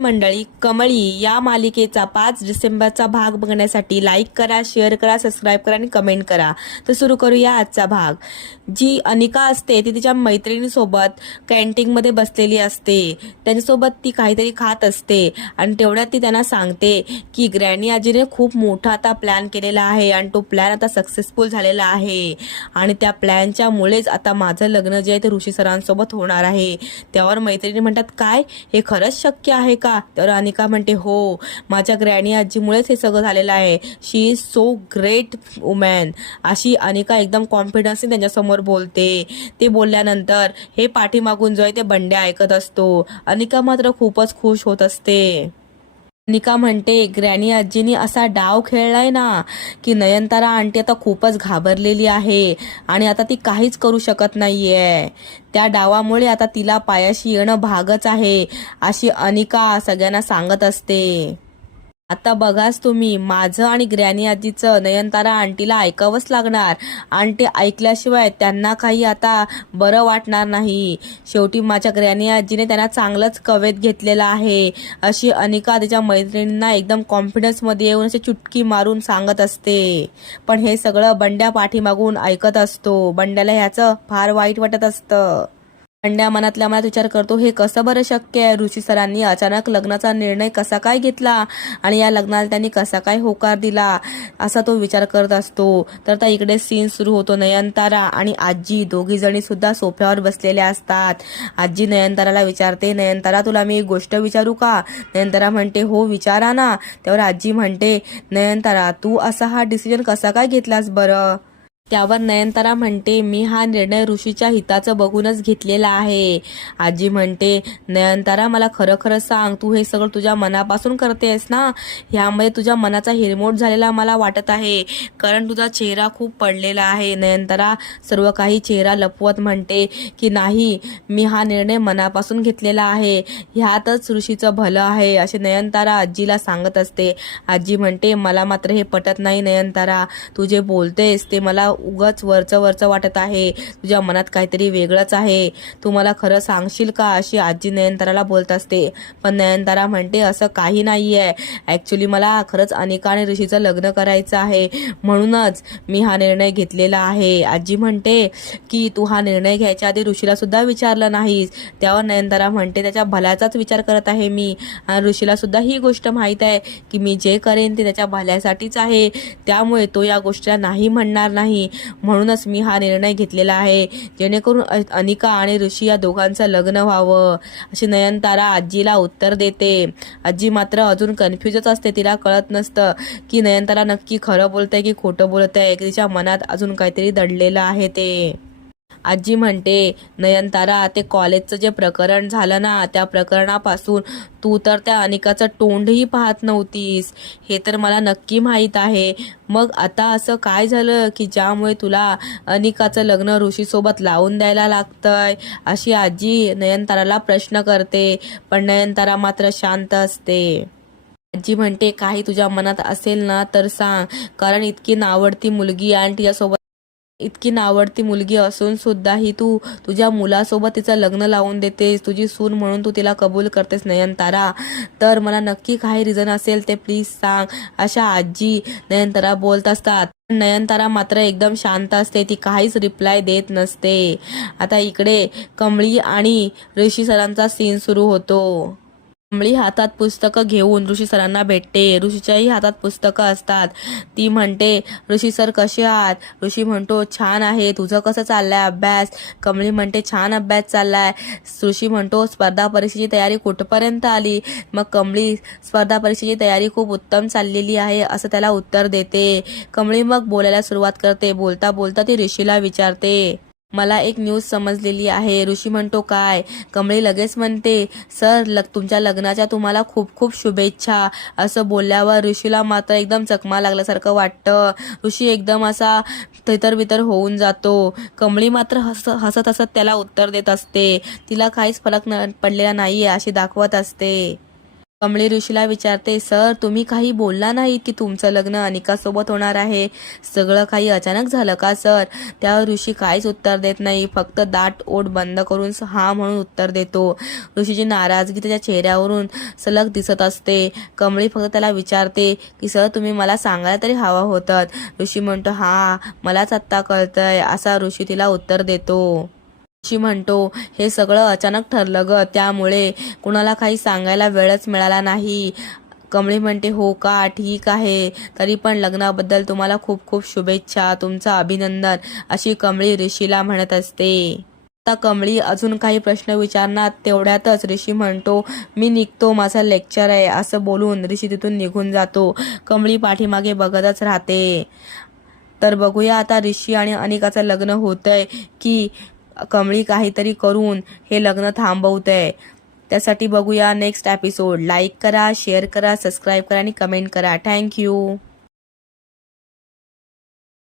मंडळी कमळी या मालिकेचा पाच डिसेंबरचा भाग बघण्यासाठी लाईक करा शेअर करा सबस्क्राईब करा आणि कमेंट करा. तर सुरू करूया आजचा भाग. जी अनिका असते ती तिच्या मैत्रिणीसोबत कॅन्टीनमध्ये बसलेली असते. त्यांच्यासोबत ती काहीतरी खात असते आणि तेवढ्यात ती त्यांना सांगते की ग्रॅनी आजीने खूप मोठा आता प्लॅन केलेला आहे आणि तो प्लॅन आता सक्सेसफुल झालेला आहे. आणि त्या प्लॅनच्यामुळेच आता माझं लग्न जे आहे ते ऋषी सरांसोबत होणार आहे. त्यावर मैत्रिणी म्हणतात काय? हे खरंच शक्य आहे का? तर अनिका म्हणते हो माझ्या ग्रॅनी आजीमुळेच हे सगळं झालेलं आहे. She is so great woman अशी अनिका एकदम कॉन्फिडन्सने त्यांच्यासमोर बोलते. ते बोलल्यानंतर हे पाठीमागून जो आहे ते बंड्या ऐकत असतो. अनिका मात्र खूपच खुश होत असते. अनिका म्हणते ग्रॅनी आजीनी असा डाव खेळलाय ना की नयनतारा आंटी आता खूपच घाबरलेली आहे आणि आता ती काहीच करू शकत नाहीये. त्या डावामुळे आता तिला पायाशी येणं भागच आहे अशी अनिका सगळ्यांना सांगत असते. आता बघाच तुम्ही माझं आणि ग्रॅनी आजीचं नयनतारा आंटीला ऐकावंच लागणार. आंटी ऐकल्याशिवाय त्यांना काही आता बरं वाटणार नाही. शेवटी माझ्या ग्रॅनी आजीने त्यांना चांगलंच कवेत घेतलेलं आहे. अशी अनिका तिच्या मैत्रिणींना एकदम कॉन्फिडन्समध्ये येऊन अशी चुटकी मारून सांगत असते. पण हे सगळं बंड्या पाठीमागून ऐकत असतो. बंड्याला ह्याचं फार वाईट वाटत असतं. अंड्या मनातल्या मनात विचार करतो हे कसं बरं शक्य आहे? ऋषी सरांनी अचानक लग्नाचा निर्णय कसा काय घेतला? आणि या लग्नाला त्यांनी कसा काय होकार दिला? असा तो विचार करत असतो. तर आता इकडे सीन सुरू होतो नयनतारा आणि आजी. दोघी जणी सुद्धा सोफ्यावर बसलेल्या असतात. आजी नयनताराला विचारते नयनतारा तुला मी एक गोष्ट विचारू का? नयनतारा म्हणते हो विचारा ना. त्यावर आजी म्हणते नयनतारा तू असा हा डिसिजन कसा काय घेतलास बरं? त्यावर नयनतारा म्हणते मी हा निर्णय ऋषीच्या हिताचं बघूनच घेतलेला आहे. आजी म्हणते नयनतारा मला खरं खरं सांग तू हे सगळं तुझ्या मनापासून करतेस ना? ह्यामुळे तुझ्या मनाचा हिरमोट झालेला मला वाटत आहे. कारण तुझा चेहरा खूप पडलेला आहे. नयनतारा सर्व काही चेहरा लपवत म्हणते की नाही मी हा निर्णय मनापासून घेतलेला आहे. ह्यातच ऋषीचं भलं आहे असे नयनतारा आजीला सांगत असते. आजी म्हणते मला मात्र हे पटत नाही नयनतारा. तू जे बोलतेस ते मला उगाच वरचं वरचं वाटत आहे. तुझ्या मनात काहीतरी वेगळंच आहे. तू मला खरं सांगशील का? अशी आजी नयनताराला बोलत असते. पण नयनतारा म्हणते असं काही नाही आहे ॲक्च्युली मला खरंच अनिका आणि ऋषीचं लग्न करायचं आहे. म्हणूनच मी हा निर्णय घेतलेला आहे. आजी म्हणते की तू हा निर्णय घ्यायच्या आधी ऋषीला सुद्धा विचारलं नाहीस. त्यावर नयनतारा म्हणते त्याच्या भल्याचाच विचार करत आहे मी. आणि ऋषीला सुद्धा ही गोष्ट माहीत आहे की मी जे करेन ते त्याच्या भल्यासाठीच आहे. त्यामुळे तो या गोष्टीला नाही म्हणणार नाही. म्हणूनच मी हा निर्णय घेतलेला आहे. जेणेकरून अनिका आणि ऋषी या दोघांचं लग्न व्हावं. अशी नयनतारा आजीला उत्तर देते. आजी मात्र अजून कन्फ्युजच असते. तिला कळत नसतं की नयनतारा नक्की खरं बोलते की खोटं बोलत आहे तिच्या मनात अजून काहीतरी दडलेलं आहे ते. आजी म्हणते नयनतारा ते कॉलेजचं जे प्रकरण झालं ना त्या प्रकरणापासून तू तर त्या अनिकाचं तोंडही पाहत नव्हतीस. हे तर मला नक्की माहीत आहे. मग आता असं काय झालं की ज्यामुळे तुला अनिकाचं लग्न ऋषीसोबत लावून द्यायला लागतंय? अशी आजी नयनताराला प्रश्न करते पण नयनतारा मात्र शांत असते. आजी म्हणते काही तुझ्या मनात असेल ना तर सांग. कारण इतकी नावडती मुलगी आणि तिच्यासोबत इतकी नावडती मुलगी असून सुद्धाही तू तुझ्या मुलासोबत तिचं लग्न लावून देतेस तुझी सून म्हणून तू तिला कबूल करतेस नयनतारा. तर मला नक्की काही रिझन असेल ते प्लीज सांग अशा आजी नयनतारा बोलत असतात. नयनतारा मात्र एकदम शांत असते ती काहीच रिप्लाय देत नसते. आता इकडे कमळी आणि ऋषी सरांचा सीन सुरू होतो. कमळी हातात पुस्तकं घेऊन ऋषी सरांना भेटते. ऋषीच्याही हातात पुस्तकं असतात. ती म्हणते ऋषी सर कसे आहात? ऋषी म्हणतो छान आहे. तुझं कसं चाललंय अभ्यास? कमळी म्हणते छान अभ्यास चाललाय. ऋषी म्हणतो स्पर्धा परीक्षेची तयारी कुठपर्यंत आली? मग कमळी स्पर्धा परीक्षेची तयारी खूप उत्तम चाललेली आहे असं त्याला उत्तर देते. कमळी मग बोलायला सुरुवात करते. बोलता बोलता ती ऋषीला विचारते. मला एक न्यूज समजलेली आहे. ऋषी म्हणतो काय? कमळी लगेच म्हणते सर लग तुमच्या लग्नाच्या तुम्हाला खूप खूप शुभेच्छा. असं बोलल्यावर ऋषीला मात्र एकदम चकमा लागल्यासारखं वाटतं. ऋषी एकदम असा थितर बितर होऊन जातो. कमळी मात्र हस हसत हसत त्याला उत्तर देत असते. तिला काहीच फरक न पडलेला नाहीये अशी दाखवत असते. कमळी ऋषीला विचारते सर तुम्ही काही बोलला नाहीत की तुमचं लग्न अनिकासोबत होणार आहे? सगळं काही अचानक झालं का सर? त्यावर ऋषी काहीच उत्तर देत नाही. फक्त दाट ओठ बंद करून हा म्हणून उत्तर देतो. ऋषीची नाराजगी त्याच्या चेहऱ्यावरून सलग दिसत असते. कमळी फक्त त्याला विचारते की सर तुम्ही मला सांगायला तरी हवं होतात ऋषी म्हणतो हा मलाच आत्ता कळतंय. असा ऋषी तिला उत्तर देतो. ऋषी म्हणतो. हे सगळं अचानक ठरलं ग. त्यामुळे कुणाला काही सांगायला वेळच मिळाला नाही. कमळी म्हणते हो का? ठीक आहे. तरी पण लग्नाबद्दल तुम्हाला खूप खूप शुभेच्छा. तुमचं अभिनंदन अशी कमळी ऋषीला म्हणत असते. आता कमळी अजून काही प्रश्न विचारणार तेवढ्यातच ऋषी म्हणतो मी निघतो. माझा लेक्चर आहे. असं बोलून ऋषी तिथून निघून जातो. कमळी पाठीमागे बघतच राहते. तर बघूया आता ऋषी आणि अनिकाचं लग्न होतंय की कमळी काहीतरी करून हे लग्न थांबवतंय. त्यासाठी बघूया नेक्स्ट एपिसोड लाईक करा शेअर करा सबस्क्राईब करा आणि कमेंट करा. थँक्यू